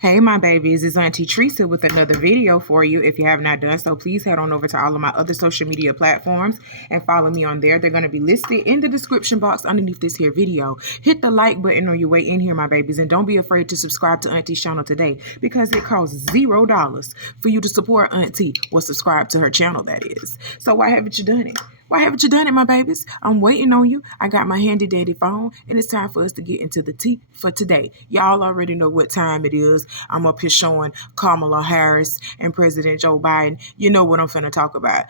Hey my babies, it's Auntie Trice with another video for you. If you have not done so, please head on over to all of my other social media platforms and follow me on there. They're going to be listed in the description box underneath this here video. Hit the like button on your way in here, my babies, and don't be afraid to subscribe to Auntie's channel today because it costs $0 for you to support Auntie or subscribe to her channel, that is. So why haven't you done it? Why haven't you done it, my babies? I'm waiting on you. I got my handy dandy phone, and it's time for us to get into the tea for today. Y'all already know what time it is. I'm up here showing Kamala Harris and President Joe Biden. You know what I'm finna talk about.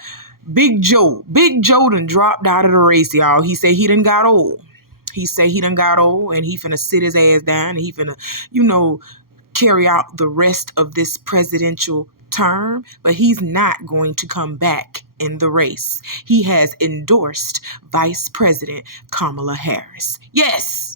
Big Joe done dropped out of the race, y'all. He said he done got old. He and he finna sit his ass down, and he finna, carry out the rest of this presidential term, but he's not going to come back in the race. He has endorsed Vice President Kamala Harris. Yes.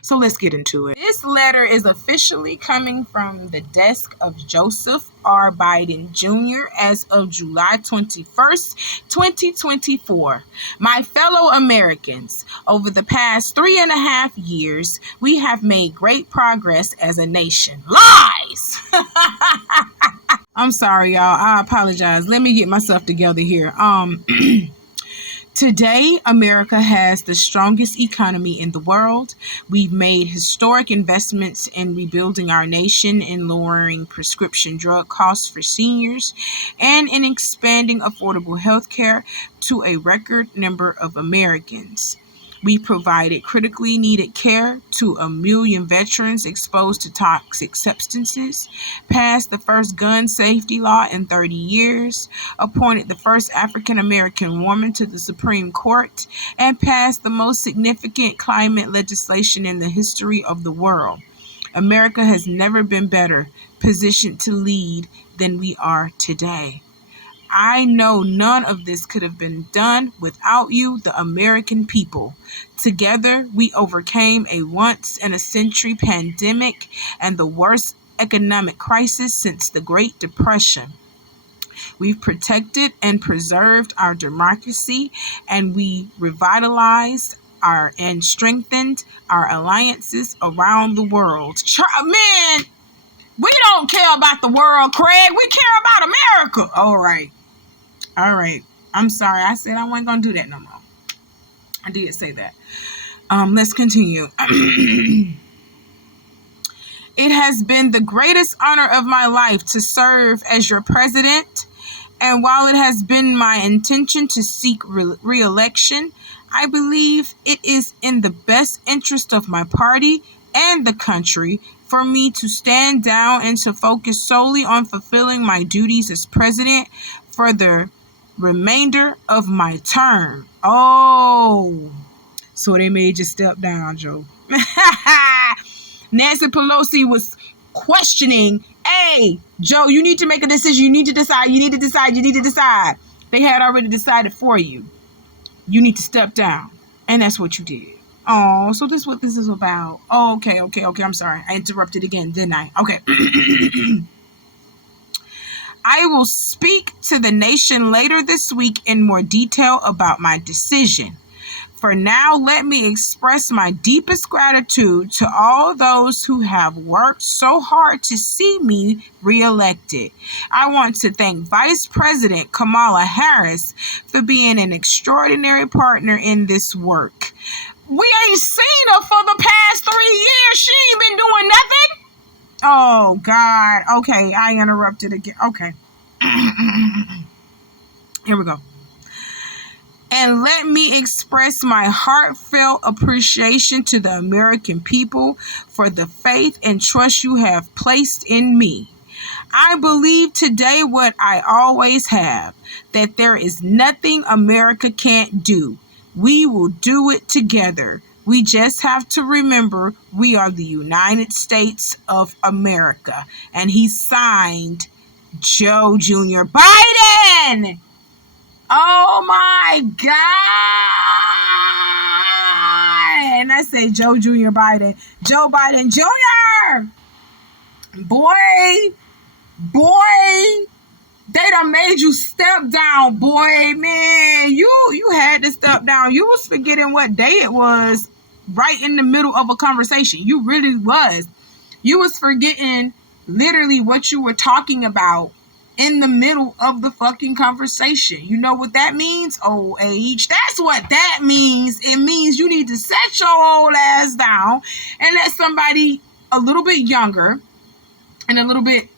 So let's get into it. This letter is officially coming from the desk of Joseph R. Biden Jr. as of July 21st, 2024. My fellow Americans, over the past 3.5 years, we have made great progress as a nation. Lies! I'm sorry, y'all. I apologize. Let me get myself together here. Today, America has the strongest economy in the world. We've made historic investments in rebuilding our nation, in lowering prescription drug costs for seniors, and in expanding affordable health care to a record number of Americans. We provided critically needed care to 1 million veterans exposed to toxic substances, passed the first gun safety law in 30 years, appointed the first African-American woman to the Supreme Court, and passed the most significant climate legislation in the history of the world. America has never been better positioned to lead than we are today. I know none of this could have been done without you, the American people. Together, we overcame a once-in-a-century pandemic and the worst economic crisis since the Great Depression. We've protected and preserved our democracy, and we revitalized and strengthened our alliances around the world. Man, we don't care about the world, Craig. We care about America. All right. I'm sorry. I said I wasn't going to do that no more. I did say that. Let's continue. It has been the greatest honor of my life to serve as your president. And while it has been my intention to seek re-election, I believe it is in the best interest of my party and the country for me to stand down and to focus solely on fulfilling my duties as president for the remainder of my term. Oh, so they made you step down, Joe. Nancy Pelosi was questioning, hey, Joe, you need to make a decision. You need to decide. They had already decided for you. You need to step down. And that's what you did. Oh, so this is what this is about. Oh, okay. I'm sorry. I interrupted again, didn't I? Okay. I will speak to the nation later this week in more detail about my decision. For now, let me express my deepest gratitude to all those who have worked so hard to see me reelected. I want to thank Vice President Kamala Harris for being an extraordinary partner in this work. We ain't seen her for the past 3 years. She ain't been doing nothing. Oh, God. Okay, I interrupted again. Okay. Here we go. And let me express my heartfelt appreciation to the American people for the faith and trust you have placed in me. I believe today what I always have, that there is nothing America can't do. We will do it together. We just have to remember we are the United States of America. And he signed Joe Jr. Biden. Oh my God. And I say Joe Jr. Biden. Joe Biden Jr. Boy. They done made you step down, boy. Man, you had to step down. You was forgetting what day it was right in the middle of a conversation. You really was. You was forgetting literally what you were talking about in the middle of the fucking conversation. You know what that means? Old age. That's what that means. It means you need to set your old ass down and let somebody a little bit younger and a little bit,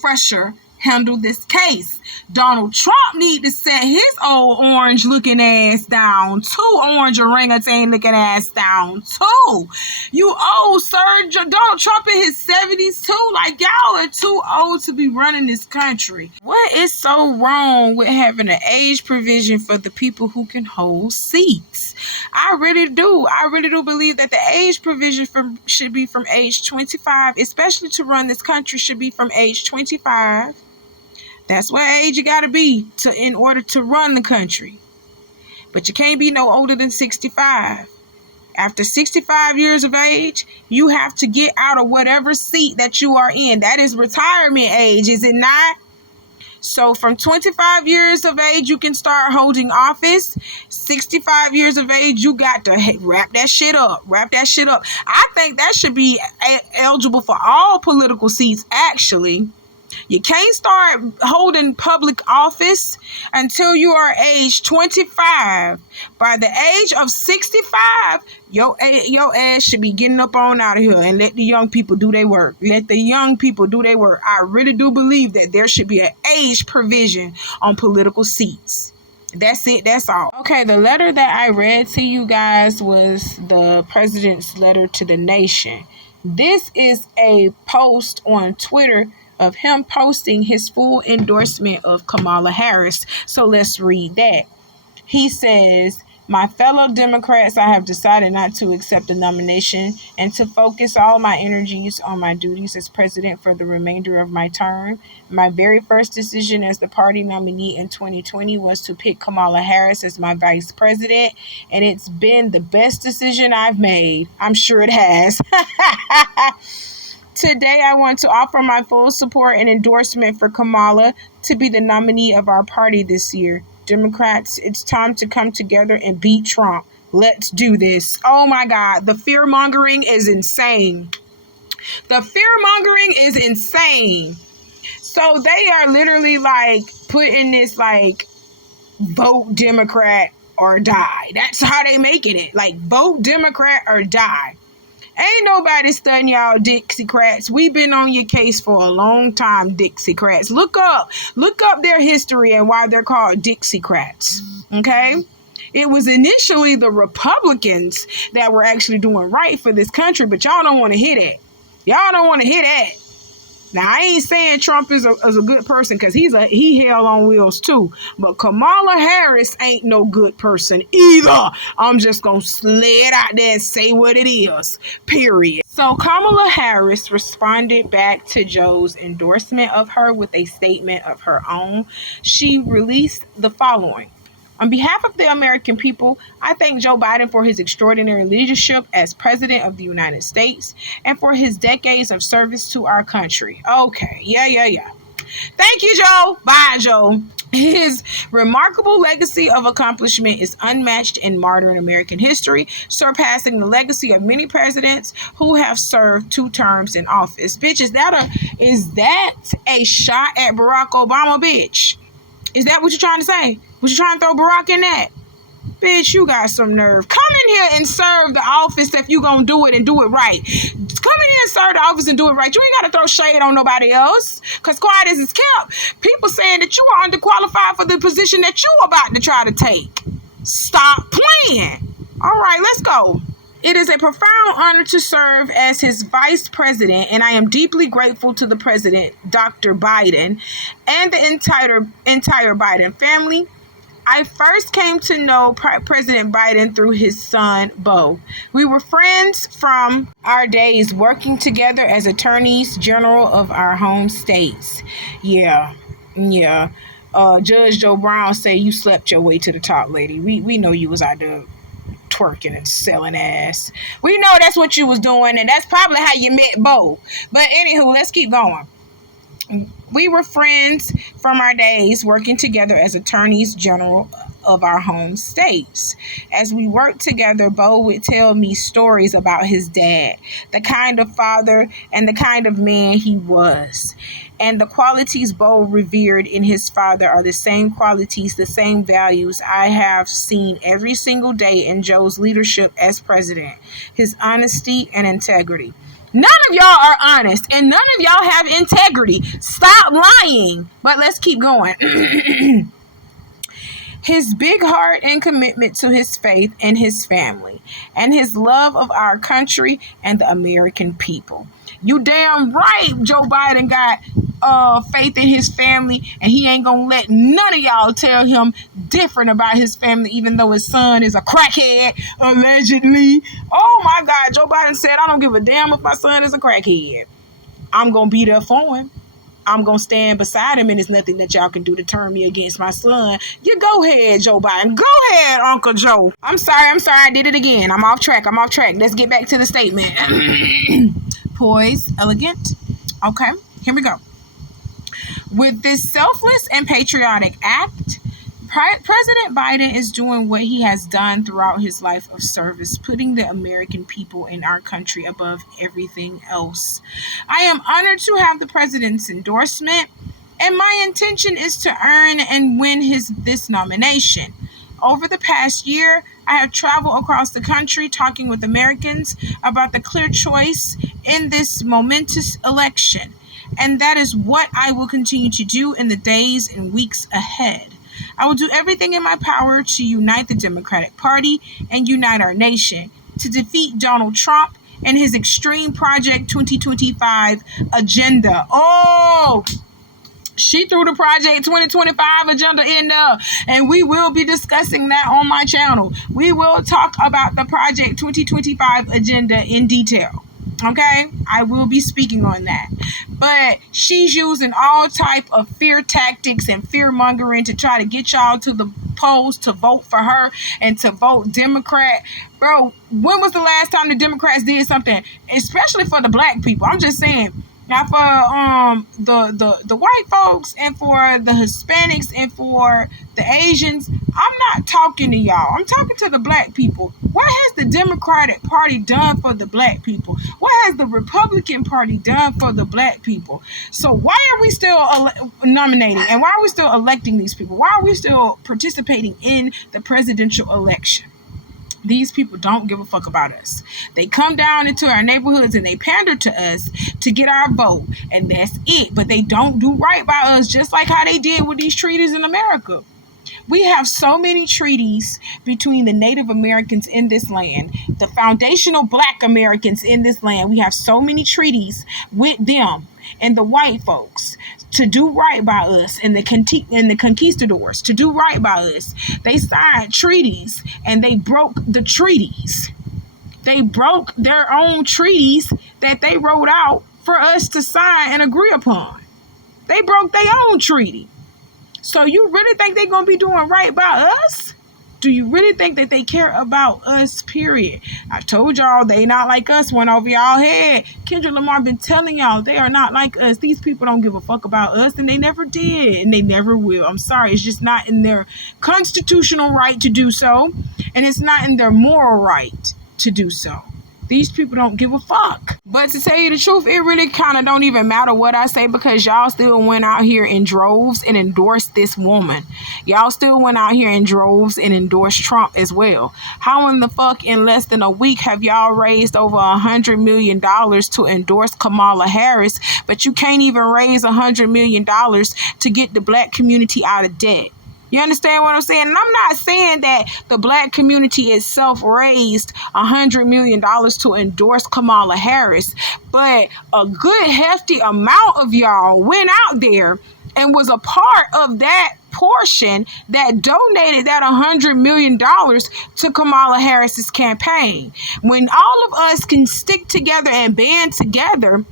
fresher handle this case. Donald Trump need to set his old orange looking ass down too. Orange orangutan looking ass down too. You old sir. Donald Trump in his 70s too. Like, y'all are too old to be running this country. What is so wrong with having an age provision for the people who can hold seats? I really do believe that the age provision should be from age 25, especially to run this country, should be from age 25. That's what age you gotta be in order to run the country. But you can't be no older than 65. After 65 years of age, you have to get out of whatever seat that you are in. That is retirement age, is it not? So from 25 years of age, you can start holding office. 65 years of age, you got to wrap that shit up. I think that should be eligible for all political seats, actually. You can't start holding public office until you are age 25. By the age of 65, your ass should be getting up on out of here and let the young people do their work. I really do believe that there should be an age provision on political seats. That's it. That's all. Okay, the letter that I read to you guys was the president's letter to the nation. This is a post on Twitter of him posting his full endorsement of Kamala Harris. So let's read that. He says, "My fellow Democrats, I have decided not to accept the nomination and to focus all my energies on my duties as president for the remainder of my term. My very first decision as the party nominee in 2020 was to pick Kamala Harris as my vice president, and it's been the best decision I've made. I'm sure it has." Today, I want to offer my full support and endorsement for Kamala to be the nominee of our party this year. Democrats, it's time to come together and beat Trump. Let's do this. Oh my God, the fear-mongering is insane. So they are literally like putting this like vote Democrat or die. That's how they making it. Like vote Democrat or die. Ain't nobody studying y'all Dixiecrats. We've been on your case for a long time, Dixiecrats. Look up their history and why they're called Dixiecrats. Okay? It was initially the Republicans that were actually doing right for this country, but y'all don't want to hear that. Now, I ain't saying Trump is a good person, because he hell on wheels too. But Kamala Harris ain't no good person either. I'm just going to lay it out there and say what it is. Period. So Kamala Harris responded back to Joe's endorsement of her with a statement of her own. She released the following. On behalf of the American people, I thank Joe Biden for his extraordinary leadership as President of the United States and for his decades of service to our country. Okay, yeah. Thank you, Joe. Bye, Joe. His remarkable legacy of accomplishment is unmatched in modern American history, surpassing the legacy of many presidents who have served 2 terms in office. Bitch, is that a shot at Barack Obama, bitch? Is that what you're trying to say? Was you trying to throw Barack in that? Bitch, you got some nerve. Come in here and serve the office if you gonna do it and do it right. Come in here and serve the office and do it right. You ain't gotta throw shade on nobody else. Because quiet as it's kept. People saying that you are underqualified for the position that you about to try to take. Stop playing. All right, let's go. It is a profound honor to serve as his vice president, and I am deeply grateful to the president, Dr. Biden, and the entire Biden family. I first came to know President Biden through his son, Beau. We were friends from our days working together as attorneys general of our home states. Yeah. Judge Joe Brown say you slept your way to the top, lady. We know you was out there twerking and selling ass. We know that's what you was doing, and that's probably how you met Beau. But anywho, let's keep going. We were friends from our days working together as attorneys general of our home states. As we worked together, Bo would tell me stories about his dad, the kind of father and the kind of man he was. And the qualities Bo revered in his father are the same qualities, the same values I have seen every single day in Joe's leadership as president. His honesty and integrity. None of y'all are honest and none of y'all have integrity. Stop lying. But let's keep going. His big heart and commitment to his faith and his family, and his love of our country and the American people. You damn right Joe Biden got faith in his family, and he ain't gonna let none of y'all tell him different about his family, even though his son is a crackhead, allegedly. Oh my God, Joe Biden said, I don't give a damn if my son is a crackhead. I'm gonna be there for him. I'm going to stand beside him, and there's nothing that y'all can do to turn me against my son. You go ahead, Joe Biden. Go ahead, Uncle Joe. I'm sorry. I did it again. I'm off track. Let's get back to the statement. Poised, elegant. Okay, here we go. With this selfless and patriotic act, President Biden is doing what he has done throughout his life of service, putting the American people in our country above everything else. I am honored to have the president's endorsement, and my intention is to earn and win this nomination. Over the past year, I have traveled across the country talking with Americans about the clear choice in this momentous election, and that is what I will continue to do in the days and weeks ahead. I will do everything in my power to unite the Democratic Party and unite our nation to defeat Donald Trump and his Extreme Project 2025 agenda. Oh, she threw the Project 2025 agenda in there, and we will be discussing that on my channel. We will talk about the Project 2025 agenda in detail. Okay, I will be speaking on that. But she's using all type of fear tactics and fear mongering to try to get y'all to the polls to vote for her and to vote Democrat. Bro, when was the last time the Democrats did something, especially for the black people? I'm just saying. Now for the white folks and for the Hispanics and for the Asians, I'm not talking to y'all. I'm talking to the black people. What has the Democratic Party done for the black people? What has the Republican Party done for the black people? So why are we still nominating, and why are we still electing these people? Why are we still participating in the presidential election? These people don't give a fuck about us. They come down into our neighborhoods and they pander to us to get our vote, and that's it. But they don't do right by us, just like how they did with these treaties in America. We have so many treaties between the Native Americans in this land, the foundational Black Americans in this land. We have so many treaties with them and the white folks to do right by us, and the conquistadors to do right by us. They signed treaties and they broke the treaties. They broke their own treaties that they wrote out for us to sign and agree upon. They broke their own treaty. So you really think they're going to be doing right by us? Do you really think that they care about us, period? I told y'all they not like us, went over y'all head. Kendrick Lamar been telling y'all they are not like us. These people don't give a fuck about us, and they never did, and they never will. I'm sorry, it's just not in their constitutional right to do so, and it's not in their moral right to do so. These people don't give a fuck. But to tell you the truth, it really kind of don't even matter what I say, because y'all still went out here in droves and endorsed this woman. Y'all still went out here in droves and endorsed Trump as well. How in the fuck in less than a week have y'all raised over $100 million to endorse Kamala Harris, but you can't even raise $100 million to get the black community out of debt? You understand what I'm saying? And I'm not saying that the black community itself raised $100 million to endorse Kamala Harris, but a good hefty amount of y'all went out there and was a part of that portion that donated that $100 million to Kamala Harris's campaign. When all of us can stick together and band together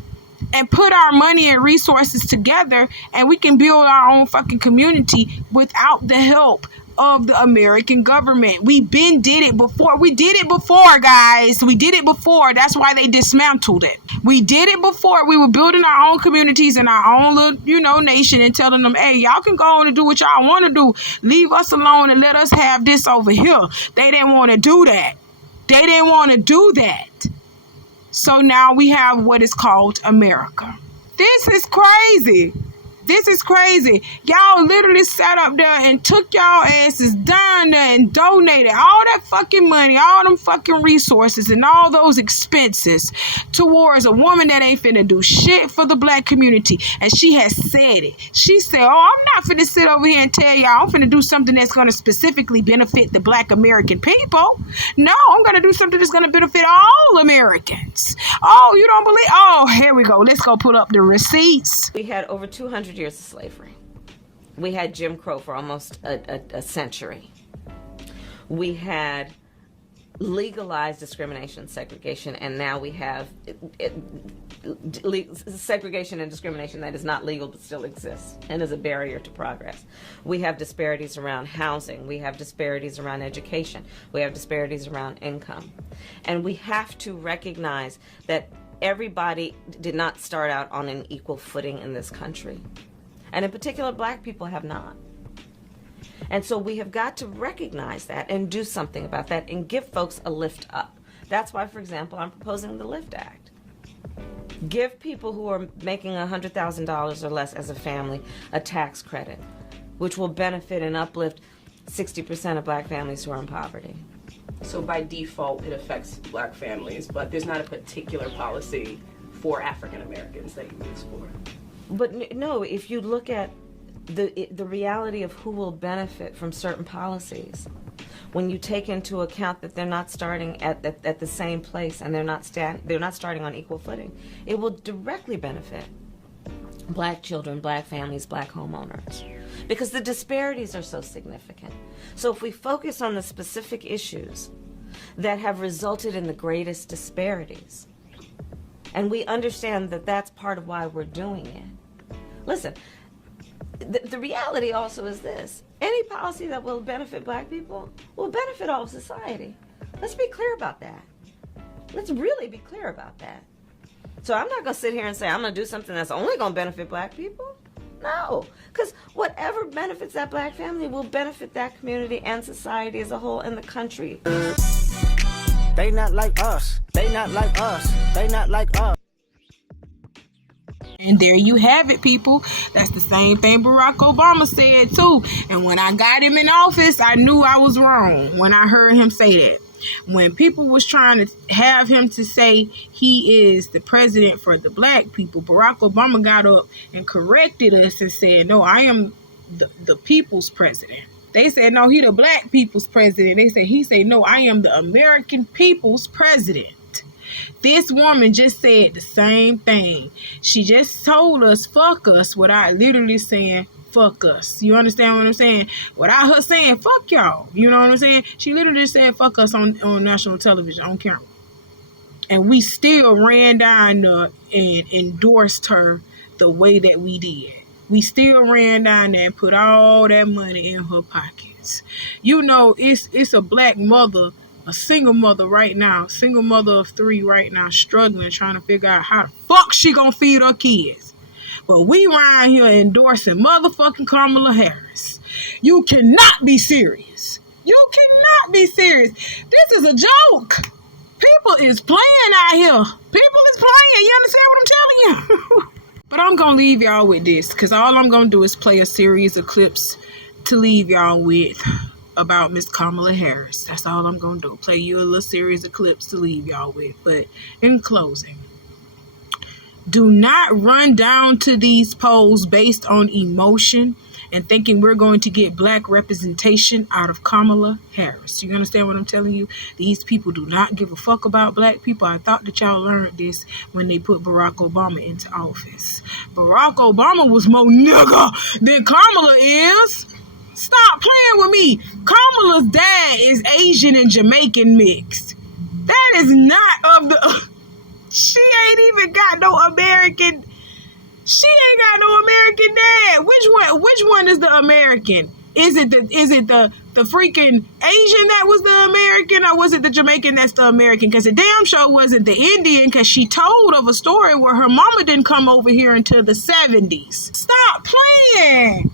and put our money and resources together, and we can build our own fucking community without the help of the American government. We did it before. We did it before, guys. We did it before. That's why they dismantled it. We did it before. We were building our own communities and our own little, nation and telling them, hey, y'all can go on and do what y'all want to do. Leave us alone and let us have this over here. They didn't want to do that. They didn't want to do that. So now we have what is called America. This is crazy. This is crazy. Y'all literally sat up there and took y'all asses down there and donated all that fucking money, all them fucking resources and all those expenses towards a woman that ain't finna do shit for the black community. And she has said it. She said, oh, I'm not finna sit over here and tell y'all I'm finna do something that's gonna specifically benefit the black American people. No, I'm gonna do something that's gonna benefit all Americans. Oh, you don't believe? Oh, here we go. Let's go put up the receipts. We had over 200 years of slavery. We had Jim Crow for almost a century. We had legalized discrimination, segregation, and now we have segregation and discrimination that is not legal but still exists and is a barrier to progress. We have disparities around housing. We have disparities around education. We have disparities around income. And we have to recognize that everybody did not start out on an equal footing in this country. And in particular, black people have not. And so we have got to recognize that and do something about that and give folks a lift up. That's why, for example, I'm proposing the LIFT Act. Give people who are making $100,000 or less as a family a tax credit, which will benefit and uplift 60% of black families who are in poverty. So by default, it affects black families, but there's not a particular policy for African Americans that you would explore. But no, if you look at the reality of who will benefit from certain policies, when you take into account that they're not starting at the same place and they're not starting on equal footing, it will directly benefit black children, black families, black homeowners, because the disparities are so significant. So if we focus on the specific issues that have resulted in the greatest disparities, and we understand that that's part of why we're doing it. Listen, the reality also is this: any policy that will benefit black people will benefit all of society. Let's be clear about that. Let's really be clear about that. So I'm not going to sit here and say I'm going to do something that's only going to benefit black people. No, because whatever benefits that black family will benefit that community and society as a whole in the country. They not like us. They not like us. They not like us. And there you have it, people. That's the same thing Barack Obama said too. And when I got him in office, I knew I was wrong when I heard him say that. When people was trying to have him to say he is the president for the black people, Barack Obama got up and corrected us and said, no, I am the people's president. They said, no, he the black people's president. He said, no, I am the American people's president. This woman just said the same thing. She just told us, fuck us, without literally saying, fuck us. You understand what I'm saying? Without her saying, fuck y'all. You know what I'm saying? She literally said, fuck us on national television, on camera. And we still ran down there and endorsed her the way that we did. We still ran down there and put all that money in her pockets. You know, it's a black mother, a single mother right now, single mother of 3 right now, struggling, trying to figure out how the fuck she gonna feed her kids. But we around here endorsing motherfucking Kamala Harris. You cannot be serious. You cannot be serious. This is a joke. People is playing out here. People is playing. You understand what I'm telling you? But I'm going to leave y'all with this, because all I'm going to do is play a series of clips to leave y'all with about Miss Kamala Harris. That's all I'm going to do. Play you a little series of clips to leave y'all with. But in closing, do not run down to these polls based on emotion and thinking we're going to get black representation out of Kamala Harris. You understand what I'm telling you? These people do not give a fuck about black people. I thought that y'all learned this when they put Barack Obama into office. Barack Obama was more nigga than Kamala is. Stop playing with me. Kamala's dad is Asian and Jamaican mixed. That is not of the... She ain't even got no American... She ain't got no American dad. Which one is the American? Is it the freaking Asian that was the American, or was it the Jamaican that's the American? Because the damn show wasn't the Indian, because she told of a story where her mama didn't come over here until the 70s. Stop playing.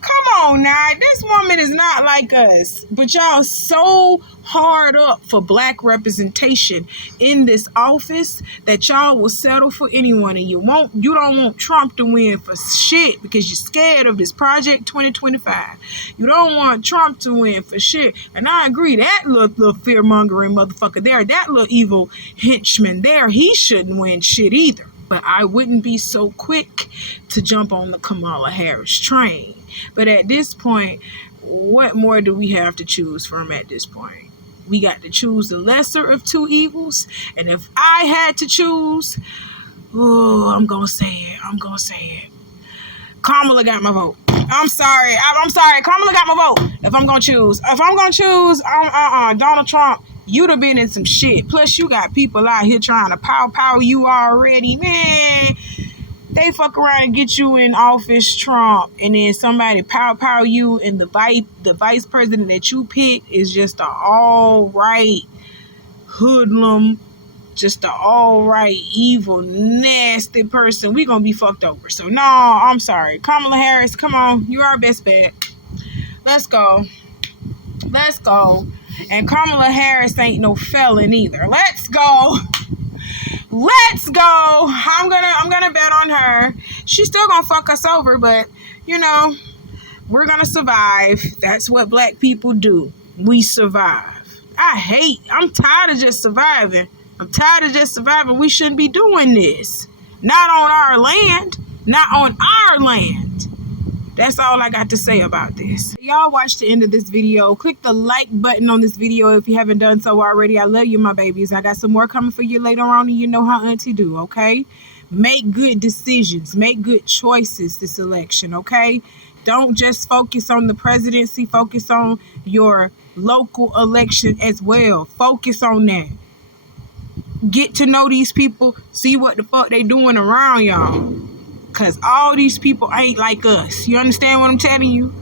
Come on now, this woman is not like us, but y'all so hard up for black representation in this office that y'all will settle for anyone, and you don't want Trump to win for shit because you're scared of this Project 2025. You don't want Trump to win for shit, and I agree, that little fear-mongering motherfucker there, that little evil henchman there, he shouldn't win shit either. But I wouldn't be so quick to jump on the Kamala Harris train. But at this point, what more do we have to choose from at this point? We got to choose the lesser of two evils. And if I had to choose, I'm going to say it. Kamala got my vote. I'm sorry. Kamala got my vote. If I'm going to choose, Donald Trump, you'd have been in some shit. Plus, you got people out here trying to pow you already. Man, they fuck around and get you in office, Trump, and then somebody pow you, and the vice president that you pick is just an all right hoodlum, just an all right evil, nasty person. We gonna be fucked over. So no, I'm sorry. Kamala Harris, come on. You're our best bet. Let's go. And Kamala Harris ain't no felon either. Let's go. I'm gonna bet on her. She's still gonna fuck us over, but we're gonna survive. That's what black people do. We survive. I'm tired of just surviving. We shouldn't be doing this. Not on our land. That's all I got to say about this. Y'all watch the end of this video. Click the like button on this video if you haven't done so already. I love you, my babies. I got some more coming for you later on, and you know how Auntie do, okay? Make good decisions. Make good choices this election, okay? Don't just focus on the presidency. Focus on your local election as well. Focus on that. Get to know these people. See what the fuck they doing around y'all. Because all these people ain't like us. You understand what I'm telling you?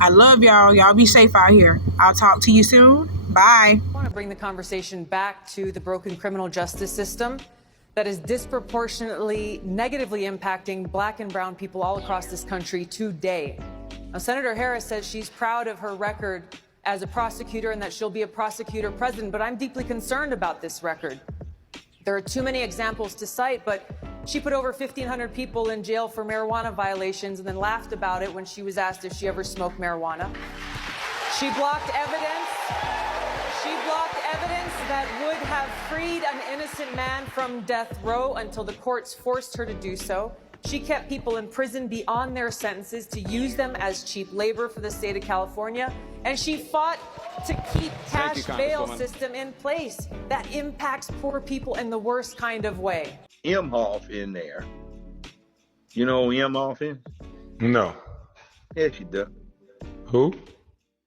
I love y'all. Y'all be safe out here. I'll talk to you soon. Bye. I want to bring the conversation back to the broken criminal justice system that is disproportionately negatively impacting black and brown people all across this country today. Now, Senator Harris says she's proud of her record as a prosecutor and that she'll be a prosecutor president, but I'm deeply concerned about this record. There are too many examples to cite, but she put over 1,500 people in jail for marijuana violations and then laughed about it when she was asked if she ever smoked marijuana. She blocked evidence that would have freed an innocent man from death row until the courts forced her to do so. She kept people in prison beyond their sentences to use them as cheap labor for the state of California. And she fought to keep cash bail system in place that impacts poor people in the worst kind of way. Imhoff in there. You know who Imhoff is? No. Yes, you do. Who?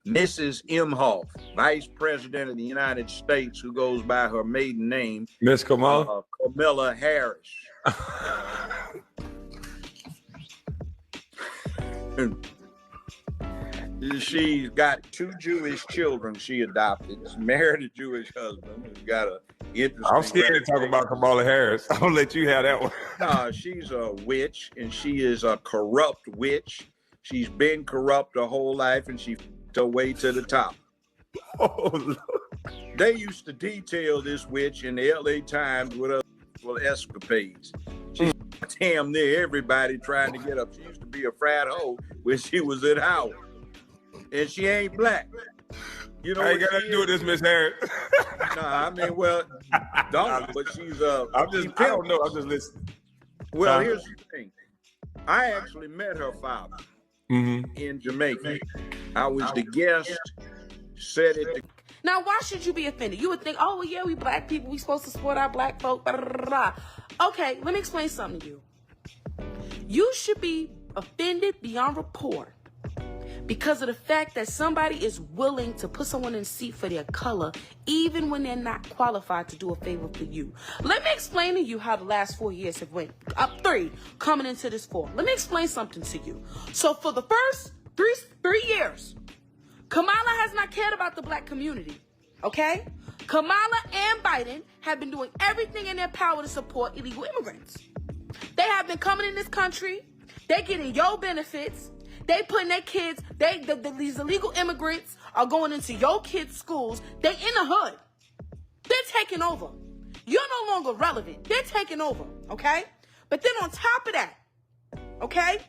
Mrs. Imhoff, Vice President of the United States, who goes by her maiden name, Miss Kamala? Kamala Harris. She's got 2 Jewish children she adopted. She's married a Jewish husband who's got a interesting... I'm scared to talk about Kamala Harris. I'll let you have that one. She's a witch, and she is a corrupt witch. She's been corrupt her whole life, and she f***ed her way to the top. Oh, Lord. They used to detail this witch in the LA Times with her escapades. She's damn near everybody trying to get up. She used to be a frat hoe when she was at Howard. And she ain't black. You know, I ain't got nothing to do with this, Miss Harris. But she's I don't know. I'm just listening. Well, here's the thing. I actually met her father in Jamaica. I was the guest, said it. Now, why should you be offended? You would think, oh, well, yeah, we black people, we supposed to support our black folk, blah, blah, blah, blah. Okay, let me explain something to you. You should be offended beyond rapport because of the fact that somebody is willing to put someone in a seat for their color, even when they're not qualified to do a favor for you. Let me explain to you how the last 4 years have went. Up 3, coming into this 4. Let me explain something to you. So for the first 3 years. Kamala has not cared about the black community, okay? Kamala and Biden have been doing everything in their power to support illegal immigrants. They have been coming in this country. They getting your benefits. They putting their kids, these illegal immigrants are going into your kids' schools. They in the hood. They're taking over. You're no longer relevant. They're taking over, okay? But then on top of that, okay,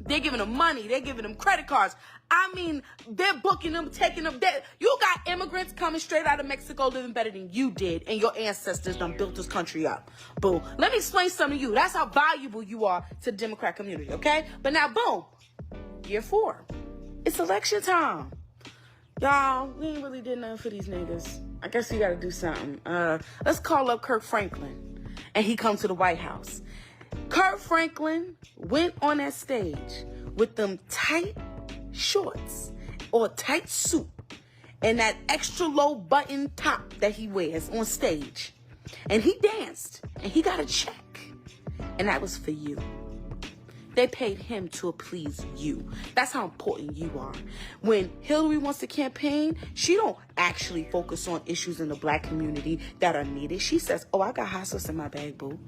they're giving them money. They're giving them credit cards. I mean, they're booking them, taking them. You got immigrants coming straight out of Mexico living better than you did, and your ancestors done built this country up. Boo. Let me explain something to you. That's how valuable you are to the Democrat community, okay? But now, boom, year 4. It's election time. Y'all, we ain't really did nothing for these niggas. I guess we gotta do something. Let's call up Kirk Franklin, and he come to the White House. Kirk Franklin went on that stage with them tight shorts or tight suit and that extra low button top that he wears on stage. And he danced and he got a check. And that was for you. They paid him to please you. That's how important you are. When Hillary wants to campaign, she don't actually focus on issues in the black community that are needed. She says, oh, I got hot sauce in my bag, boo.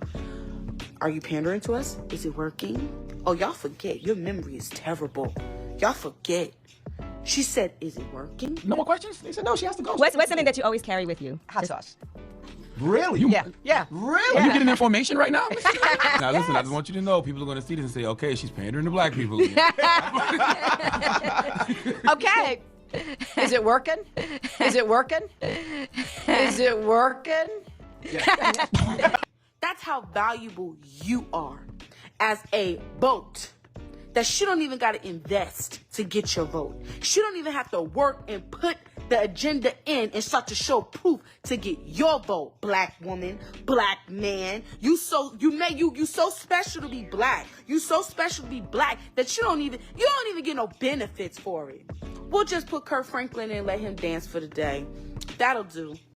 Are you pandering to us? Is it working? Oh, y'all forget. Your memory is terrible. Y'all forget. She said, is it working? No more questions? They said, no, she has to go. What's something that you always carry with you? Hot sauce. Really? Yeah. Really? Are you getting information right now? Now, listen, I just want you to know, people are going to see this and say, okay, she's pandering to black people again. Okay. Is it working? Is it working? Is it working? That's how valuable you are as a vote. That she don't even got to invest to get your vote. She don't even have to work and put the agenda in and start to show proof to get your vote. Black woman, black man, you so special to be black. You so special to be black that you don't even get no benefits for it. We'll just put Kirk Franklin in and let him dance for the day. That'll do.